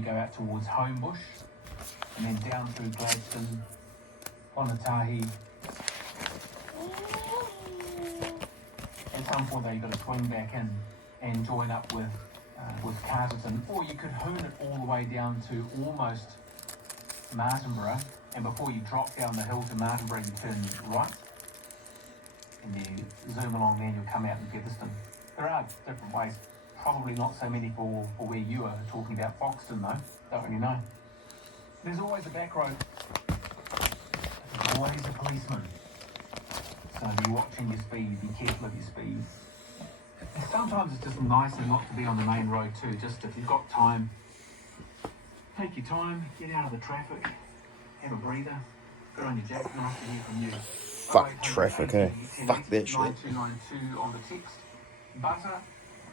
you go out towards Homebush, and then down through Gladstone, Whanatahi. At some point though, you've got to swing back in and join up with Carterton, or you could hoon it all the way down to almost Martinborough, and before you drop down the hill to Martinborough, you turn right, and you zoom along there and you'll come out in Featherston. There are different ways, probably not so many for where you are talking about Foxton though, don't really know. There's always a back road, there's always a policeman, so be watching your speed, be careful of your speed. Sometimes it's just nicer not to be on the main road too, just if you've got time, take your time, get out of the traffic, have a breather, put on your jacket, nice to hear from you. Fuck traffic, eh? Fuck that shit. 9292 on the text. Butter,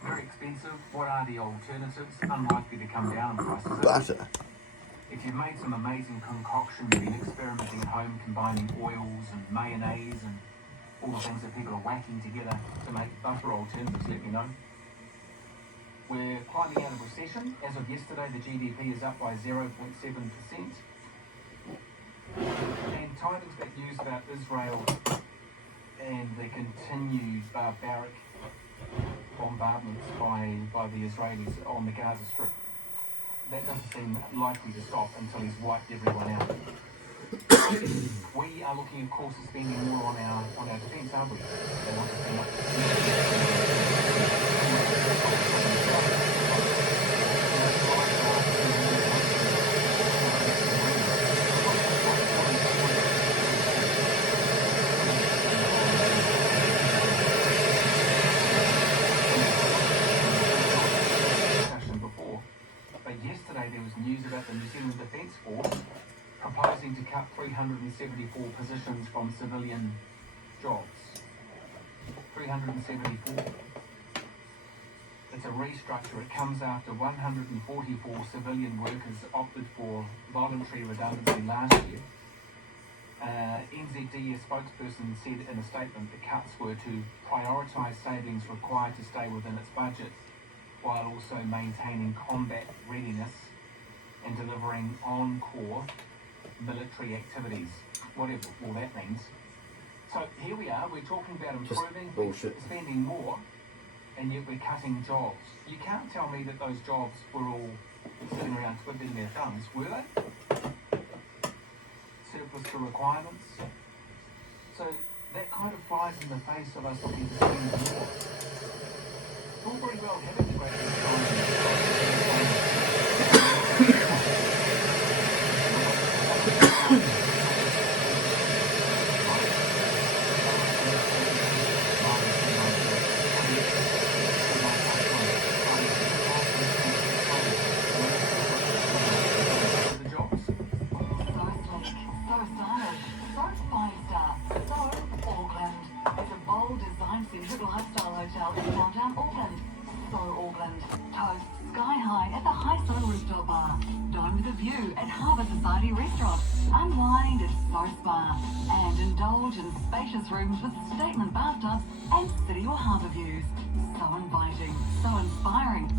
very expensive. What are the alternatives? Unlikely to come down in prices. Butter. If you've made some amazing concoctions, been experimenting at home, combining oils and mayonnaise and all the things that people are whacking together to make butter alternatives, let me know. We're climbing out of recession. As of yesterday, the GDP is up by 0.7%. And tidings back news about Israel and the continued barbaric bombardments by the Israelis on the Gaza Strip. That doesn't seem likely to stop until he's wiped everyone out. We are looking, of course, at spending more on our defence, aren't we? They want to spend before. But yesterday there was news about the New Zealand Defence Force proposing to cut 374 positions from civilian jobs. 374. It's a restructure. It comes after 144 civilian workers opted for voluntary redundancy last year. NZD, a spokesperson, said in a statement the cuts were to prioritise savings required to stay within its budget, while also maintaining combat readiness and delivering on-core military activities, whatever all that means. So here we are, we're talking about improving, spending more, and yet we're cutting jobs. You can't tell me that those jobs were all sitting around twiddling their thumbs, were they? Surplus to requirements. So that kind of flies in the face of us looking to spend more. It's all very well having the great lifestyle hotel in downtown Auckland. So Auckland, toast sky high at the High So Rooftop Bar. Dine with a view at Harbour Society Restaurant. Unwind at So Spa. And indulge in spacious rooms with statement bathtubs and city or harbour views. So inviting, so inspiring.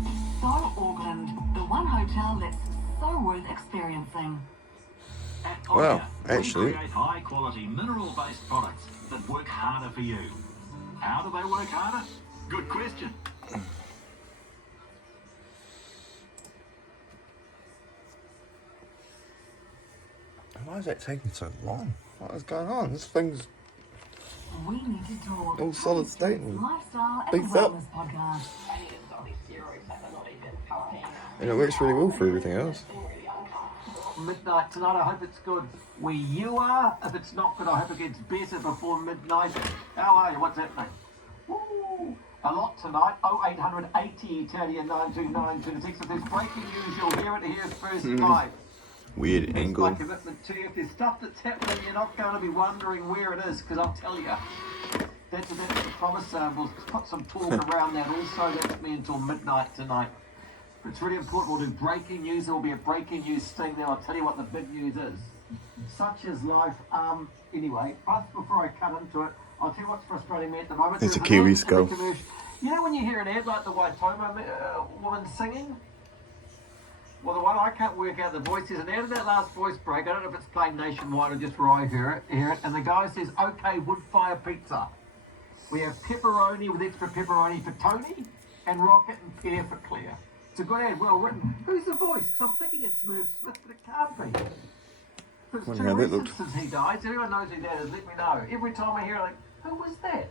So Auckland, the one hotel that's so worth experiencing. Well, actually, we create high-quality mineral-based products that work harder for you. How do they work harder? Good question. why is that taking so long? What is going on? This thing's We need to talk. all solid state and Lifestyle and beefed up. wellness podcast. And it works really well for everything else. Midnight tonight, I hope it's good where you are. If it's not good, I hope it gets better before midnight. How are you? What's happening? Woo! A lot tonight. 0800 80 Italian 9292. The text, if there's breaking news, you'll hear it here first live. Weird That's angle. my commitment to you. If there's stuff that's happening, you're not going to be wondering where it is, because I'll tell you. That's the promise. We'll put some talk around that also. That's me until midnight tonight. It's really important. We'll do breaking news. There will be a breaking news thing there. I'll tell you what the big news is. Such is life. Anyway, just before I cut into it, I'll tell you what's frustrating me at the moment. It's a There's Kiwi ad skull. You know when you hear an ad like the Waitomo woman singing? Well, the one I can't work out the voice is, and out of that last voice break, I don't know if it's playing nationwide or just where I hear it, and the guy says, okay, wood fire pizza. We have pepperoni with extra pepperoni for Tony, and rocket and pear for Claire. It's a good ad, well written. Who's the voice? Because I'm thinking it's Smurf Smith, but it can't be. It's Wonder too how that recent looked. since he died. So anyone knows who that is, let me know. Every time I hear it, like, who was that?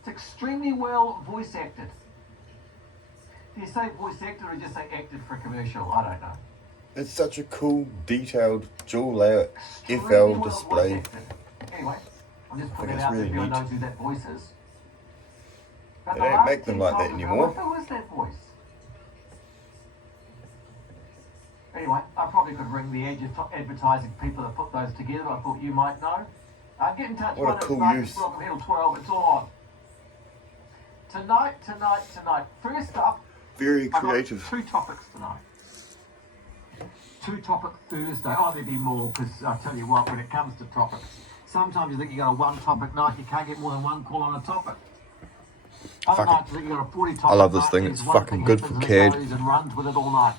It's extremely well voice acted. Do you say voice acted or just say acted for a commercial? I don't know. It's such a cool, detailed, dual layout Extremely FL well display. voice acted. Anyway, I'm just putting think it it's out there really if anyone neat. knows who that voice is. But They the don't last make them 10 like that times I've anymore. gone, who is that voice? Anyway, I probably could ring the advertising people that put those together. I thought you might know. Get in touch. What a My name's cool Marcus use. Welcome, Hill 12. It's on. Tonight. First up, Very I've got creative. 2 topics tonight. 2 topic Thursday. Oh, there'd be more, because I tell you what, when it comes to topics, sometimes you think you got a 1 topic night, you can't get more than 1 call on a topic. Other Fuck it. nights you think you got a 40 topic I love this night, thing, there's it's one fucking thing good happens for and it CAD. goes and runs with it all night.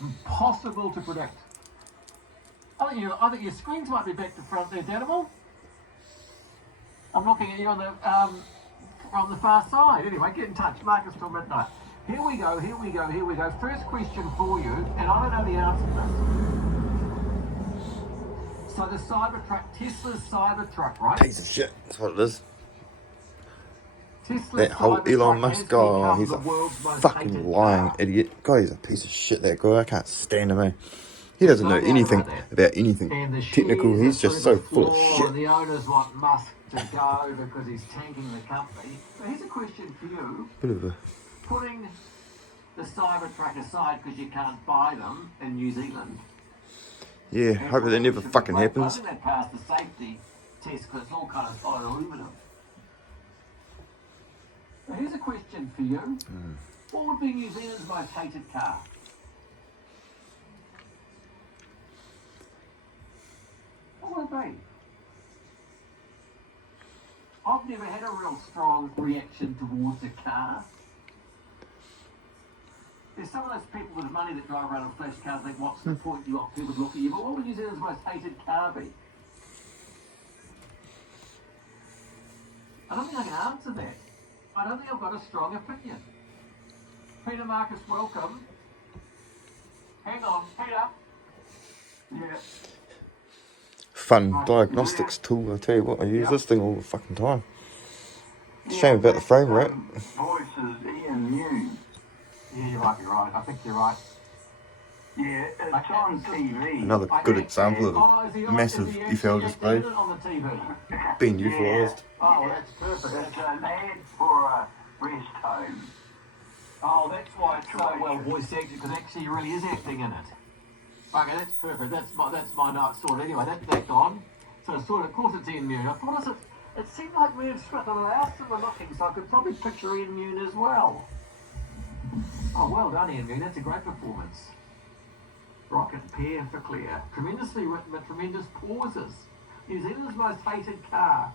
Impossible to predict. I think your screens might be back to front there, Danimal. I'm looking at you on the far side. Anyway, get in touch. Marcus till midnight. Here we go. First question for you, and I don't know the answer to this. So the Cybertruck, Tesla's Cybertruck, right? Piece of shit. That's what it is. Tesla's That whole Cybertruck Elon has Musk guy, become he's the a world's most fucking hated lying car. idiot. God, he's a piece of shit, that guy. I can't stand him, eh? He doesn't know No doubt anything about that. about anything And the technical. shares He's are just through so the full of floor, shit. and the owners want Musk to go because he's tanking the company. So here's a question for you. Bit of a... Putting the Cybertruck aside because you can't buy them in New Zealand. Yeah, and hope that never should be fucking great. happens. I think that passed the safety test because it's all kind of solid aluminum. So here's a question for you. What would be New Zealand's most hated car? What would it be? I've never had a real strong reaction towards a car. There's some of those people with money that drive around in flash cars and think, what's the point? You got people look at you, but what would New Zealand's most hated car be? I don't think I can answer that. I don't think I've got a strong opinion. Peter Marcus, welcome. Hang on, Peter. Yeah. Fun diagnostics tool, I tell you what, I use this thing all the fucking time. Shame about the frame rate. Voice is Ian New. Yeah, you might be right. I think you're right. Yeah, it's on TV. Another good example of Oh, is he a on- massive is he FL actually display acting on the TV? being utilised. Oh, that's perfect. It's an ad for a rest home. Oh, that's why it's so well voice acted, because actually he really is acting in it. Okay, that's perfect. That's my night sort. Anyway, that's gone. So sort of course it's Ian Mune. I thought it seemed like Mune Smith, and I asked him for looking, so I could probably picture Ian Mune as well. Oh, well done, Ian Mune. That's a great performance. Rocket Pear for Claire. Tremendously written, but tremendous pauses. New Zealand's most hated car.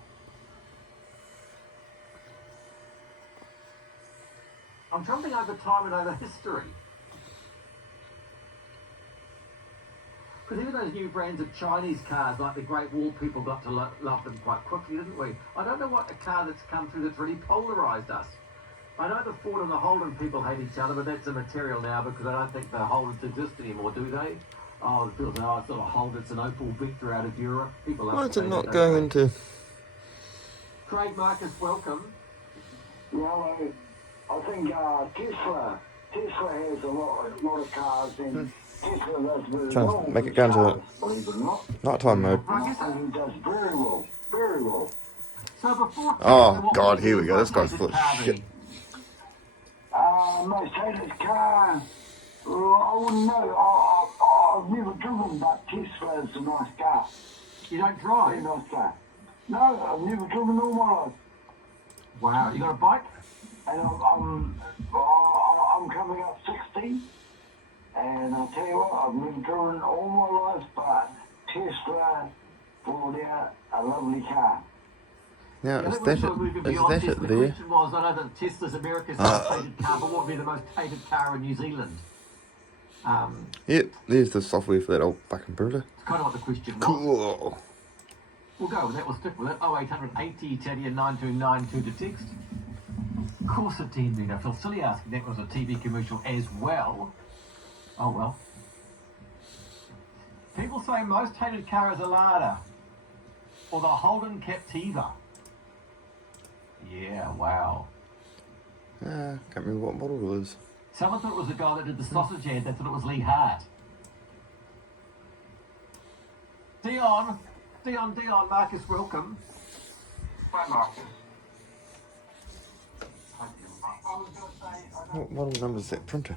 I'm jumping over time and over history. Because even those new brands of Chinese cars, like the Great Wall, people got to love them quite quickly, didn't we? I don't know what a car that's come through that's really polarised us. I know the Ford and the Holden people hate each other, but that's immaterial now because I don't think the Holdens exist anymore, do they? Oh, it feels like, it's not a Holden, it's an Opel Vectra out of Europe. People love Why to is it say not that, going don't they? into... Craig Marcus, welcome. Well, I think Tesla has a lot of cars, and Tesla does very Trying well to make with it go into cars, believe it or not. nighttime mode. And I think he does very well, very well. So before Oh, Tesla, what God, was here we your go. This guy's most full of hated car shit. be? Most hated car, I wouldn't know. I've never driven, but Tesla is a nice car. You don't Very drive? nice car. No, I've never driven all my life. Wow, you got a bike? And I'm coming up 60, and I'll tell you what, I've never driven all my life, but Tesla brought out a lovely car. Now, Yeah, is that that was sort of moving beyond it Tesla. The there? question was, I know that Tesla's America's most hated car, but what would be the most hated car in New Zealand? Yep, there's the software for that old fucking printer. It's kind of what the question was. Cool. We'll go with that. We'll stick with it. 0880 Italian 9292 to text. Of course, a team leader. I feel silly asking that was a TV commercial as well. Oh well. People say most hated car is a Lada or the Holden Captiva. Yeah, wow. Can't remember what model it was. Someone thought it was the guy that did the sausage ad. They thought it was Lee Hart. Dion, Marcus, welcome. Hi, Marcus. What model number is that printer?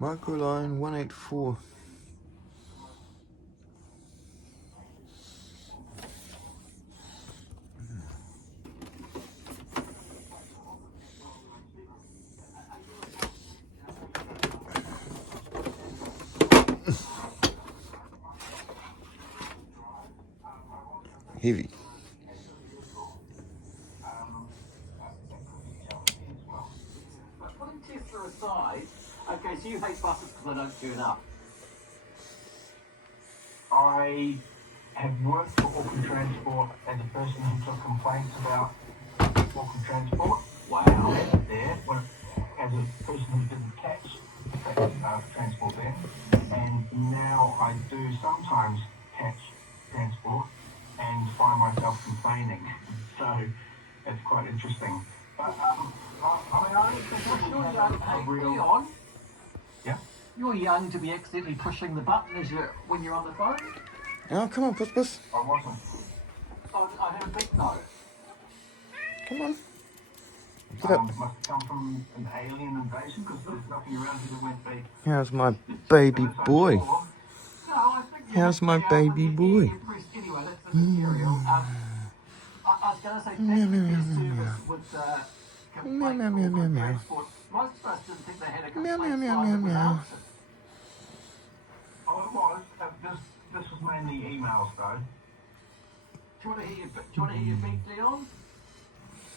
Microline 184. Heavy. Putting Tesla aside, okay, so you hate buses because they don't turn up. I have worked for Auckland Transport as a person who took complaints about Auckland Transport. Wow. There, as a person who didn't catch transport there, and now I do sometimes catch transport and find myself complaining. So it's quite interesting. But I don't think You're I young, have a hey, real. Dion. Yeah. You're young to be accidentally pushing the button when you're on the phone. Oh, come on, Puss. I wasn't. I had a big no. Come on. Get up. Must have come from an alien invasion because there's nothing around here that went big. How's my baby boy? No, I think How's my baby boy? Anyway, that's the material. I was going to say, thank you for your service with complaint Meow, meow, meow, for meow. transport. Most of us didn't think they had a Meow, complaint meow, line meow, that was meow. answered. Oh, it was. This was mainly emails, though. Do you want to hear your beat, Leon?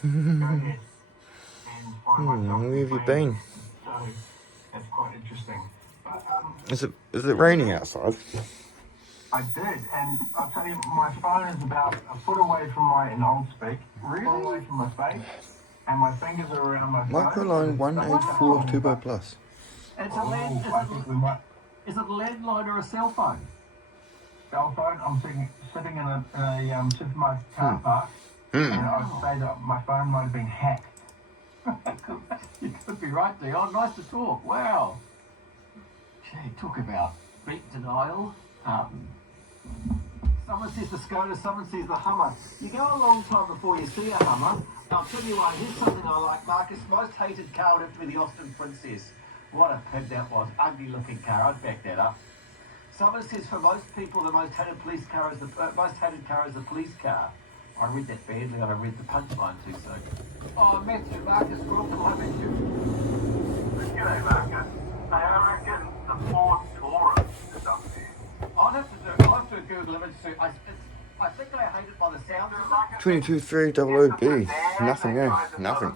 Go ahead. And find myself Where have you complaining. been? So that's quite interesting. But Is it raining outside? I did, and I'll tell you, my phone is about a foot away from my old speak, a foot away from my face, and my fingers are around my phone. Microline 184 Turbo Plus. It's Oh, I think we might. is it a landline or a cell phone? Cell phone. I'm sitting in a supermarket car park, and I'd say that my phone might have been hacked. You could be right, Dion. Nice to talk. Wow. Gee, talk about beat denial. Someone says the Skoda, someone says the Hummer. You go a long time before you see a Hummer. I'll tell you what, here's something I like, Marcus. Most hated car would have to be the Austin Princess. What a pig that was. Ugly looking car. I'd back that up. Someone says for most people the most hated car is the police car. I read that badly. I read the punchline too soon. Oh, Matthew, Marcus, welcome. Hi, Matthew. G'day, Marcus. I reckon the Ford Taurus is up there. I'll have to do a Google image too. I think I hate it by the sound of it. 22300B. Nothing, eh? Nothing.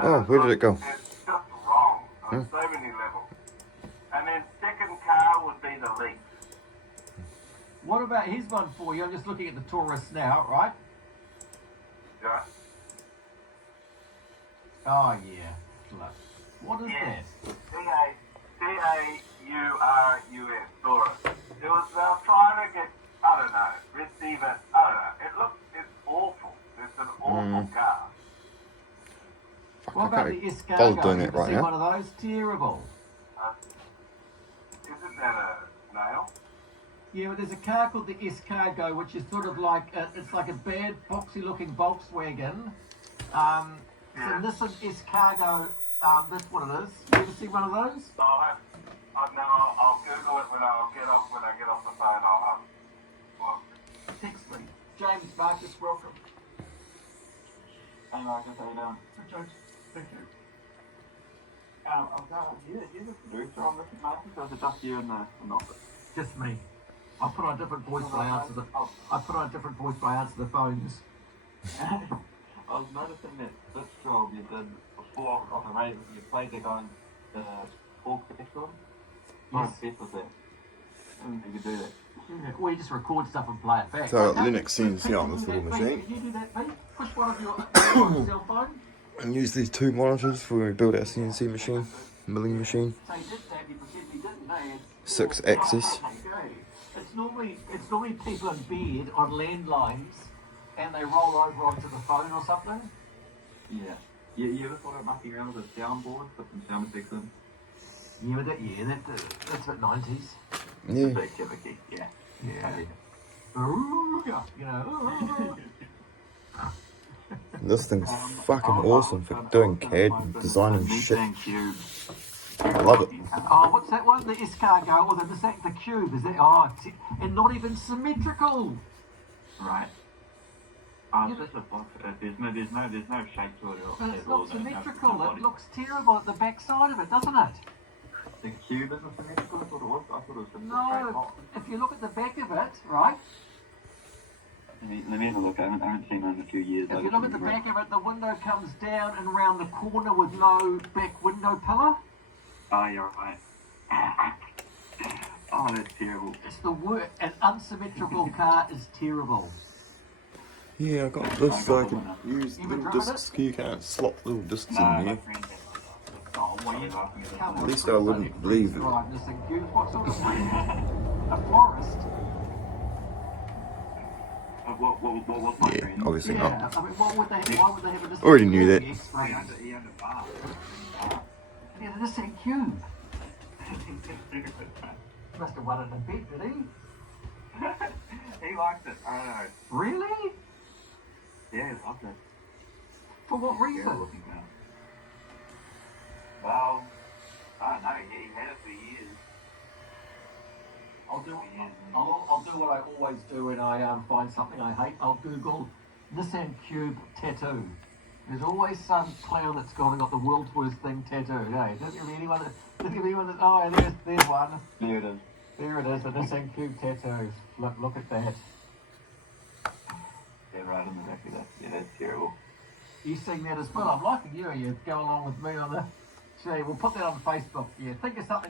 Oh, where did it go? It's just wrong on so many levels. And then second car would be the Leaf. What about, here's one for you. I'm just looking at the Taurus now, right? Yeah. Oh, yeah. Look. What is that? Taurus, Taurus. It was trying to get, I don't know, receive it, I don't know. It's awful. It's an awful car. What about the bother Escargot? doing You it ever right seen now. one of those? Terrible. Isn't that a nail? Yeah, but there's a car called the Escargot, which is sort of like, it's like a bad, boxy-looking Volkswagen. It's a Nissan Escargot. That's what it is. You ever see one of those? I'll Google it when I get off the phone. I'll look. Text me. James, Marcus, welcome. Hey Marcus, how you doing? Good jokes. Thank you. You're the producer on this, Marcus, or is it just you in the office? Just me. I put on a different voice when I answer the. I put on a different voice when I answer the phones. I was noticing that this job you did before on the radio, you played the guy in the full spectrum. I'm Yes. obsessed with that. I didn't think you could do that. Yeah, well, you just record stuff and play it back. So I got Okay. Linux CNC on this little Pete, machine. Can you do that, Pete? Push one of your cell phone. And use these two monitors for when we build our CNC machine, milling machine. So he did that, he pretended he didn't, eh? 6 axis. Okay. It's normally people in bed on landlines and they roll over onto the phone or something. Yeah. You ever thought of mucking around with a soundboard, put some sound effects in? Yeah, but that's a bit 90s. Yeah. Big gimmicky, yeah. Yeah. Ooh, yeah, you know. This thing's fucking awesome for doing CAD and designing shit. I love it. Oh, what's that one? The escargot, or the cube? Is that? Oh, and not even symmetrical. Right. It's just a box. There's no shape to it. But it's not symmetrical. It looks terrible at the back side of it, doesn't it? The cube isn't symmetrical. I thought it was. I thought it was just a straight No. box. If you look at the back of it, right? Let me have a look. I haven't seen it in a few years. If you look at the back of it, the window comes down and round the corner with no back window pillar. Oh, you're right. Oh, that's terrible. It's the worst. An unsymmetrical car is terrible. Yeah, I got this so I can use little discs. You can't slot little discs in No, my here. friend has Oh, well, you can't. At least I wouldn't believe it. Drive this thing. What sort of a forest? What was my Yeah, friend? obviously Yeah. not. I mean, why would they have a disc? Already knew that. He owned a bar. Yeah, the disc cube. Must have won it a bit, did he? He liked it. I don't know. Really? Yeah, he liked it. For what Terrible reason? looking now. Well, I don't know. He had it for years. I'll do what I always do when I find something I hate. I'll Google Nissan Cube tattoo. There's always some clown that's gone and got the world's worst thing tattooed. Hey, doesn't give anyone that? Oh, there's one. There it is. There it is, the Nissan Cube tattoo. Look at that. Yeah, right in the back of that. Yeah, that's terrible. You sing that as well. I'm liking you. You go along with me on the. Gee, we'll put that on Facebook. Yeah, think of something.